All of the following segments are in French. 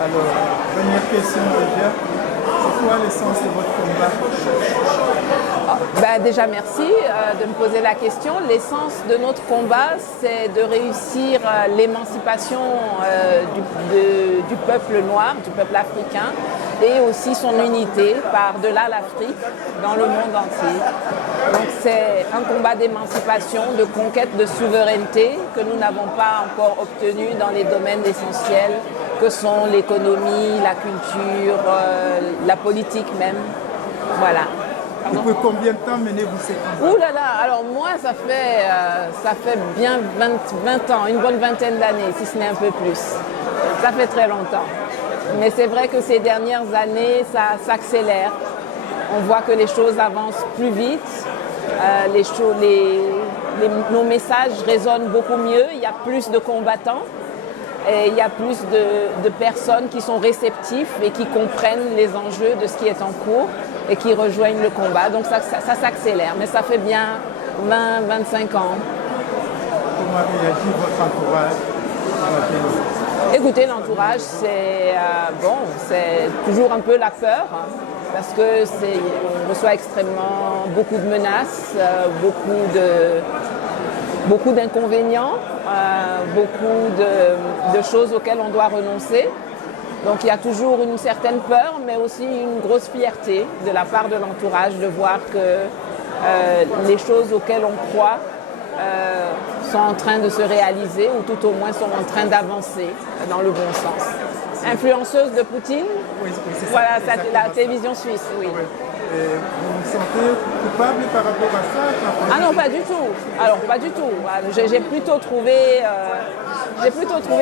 Alors, première question déjà, c'est quoi l'essence de votre combat? Déjà, merci de me poser la question. L'essence de notre combat, c'est de réussir l'émancipation du peuple noir, du peuple africain, et aussi son unité par-delà l'Afrique, dans le monde entier. Donc c'est un combat d'émancipation, de conquête de souveraineté que nous n'avons pas encore obtenu dans les domaines essentiels que sont l'économie, la culture, la politique même. Voilà. Depuis combien de temps menez-vous ces combats? Ouh là là, alors moi ça fait bien 20 ans, une bonne vingtaine d'années, si ce n'est un peu plus. Ça fait très longtemps. Mais c'est vrai que ces dernières années, ça s'accélère. On voit que les choses avancent plus vite, nos messages résonnent beaucoup mieux, il y a plus de combattants. Et il y a plus de personnes qui sont réceptives et qui comprennent les enjeux de ce qui est en cours et qui rejoignent le combat. Donc ça s'accélère, mais ça fait bien 20-25 ans. Comment réagit votre entourage à la télévision? Écoutez, l'entourage, c'est toujours un peu la peur, parce que on reçoit beaucoup de menaces, beaucoup d'inconvénients, beaucoup de choses auxquelles on doit renoncer. Donc il y a toujours une certaine peur, mais aussi une grosse fierté de la part de l'entourage de voir que les choses auxquelles on croit sont en train de se réaliser, ou tout au moins sont en train d'avancer dans le bon sens. Influenceuse de Poutine, Oui, c'est ça. voilà, C'est ça la télévision suisse, oui. Oui. Et vous vous sentez coupable par rapport à ça? Ah non, pas du tout. Alors, pas du tout. J'ai plutôt trouvé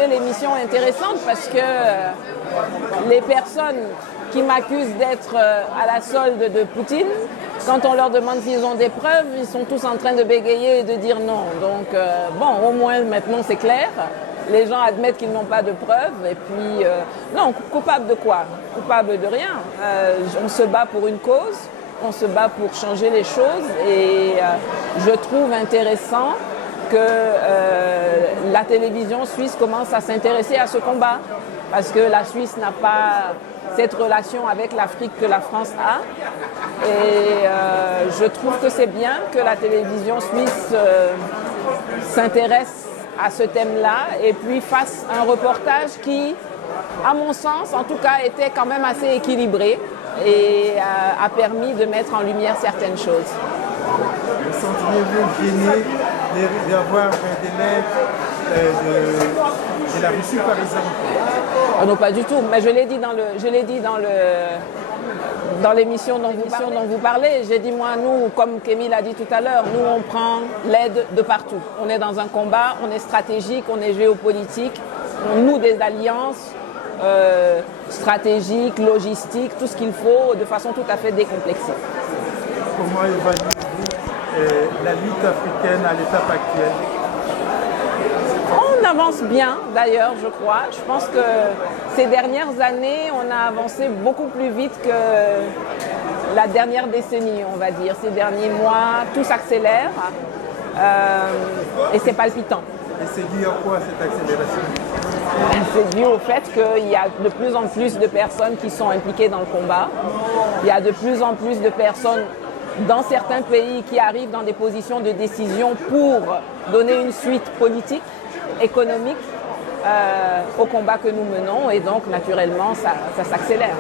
l'émission intéressante parce que les personnes qui m'accusent d'être à la solde de Poutine, quand on leur demande s'ils ont des preuves, ils sont tous en train de bégayer et de dire non. Donc, au moins maintenant c'est clair. Les gens admettent qu'ils n'ont pas de preuves. Et puis, non, coupable de quoi? Coupable de rien. On se bat pour une cause, on se bat pour changer les choses. Et je trouve intéressant que la télévision suisse commence à s'intéresser à ce combat. Parce que la Suisse n'a pas cette relation avec l'Afrique que la France a. Et je trouve que c'est bien que la télévision suisse s'intéresse à ce thème-là et puis fasse un reportage qui, à mon sens, en tout cas, était quand même assez équilibré et a permis de mettre en lumière certaines choses. Vous sentez-vous gêné d'avoir des lettres de la Russie, par exemple? Non, pas du tout. Mais je l'ai dit dans l'émission dont vous parlez. J'ai dit, moi, nous, comme Kémy l'a dit tout à l'heure, nous, on prend l'aide de partout. On est dans un combat, on est stratégique, on est géopolitique, on noue des alliances stratégiques, logistiques, tout ce qu'il faut de façon tout à fait décomplexée. Comment évaluez-vous la lutte africaine à l'étape actuelle? On avance bien, d'ailleurs, je crois. Je pense que ces dernières années, on a avancé beaucoup plus vite que la dernière décennie, on va dire. Ces derniers mois, tout s'accélère et c'est palpitant. Et c'est dû à quoi cette accélération? C'est dû au fait qu'il y a de plus en plus de personnes qui sont impliquées dans le combat. Il y a de plus en plus de personnes dans certains pays qui arrivent dans des positions de décision pour donner une suite politique, économique au combat que nous menons, et donc naturellement ça s'accélère.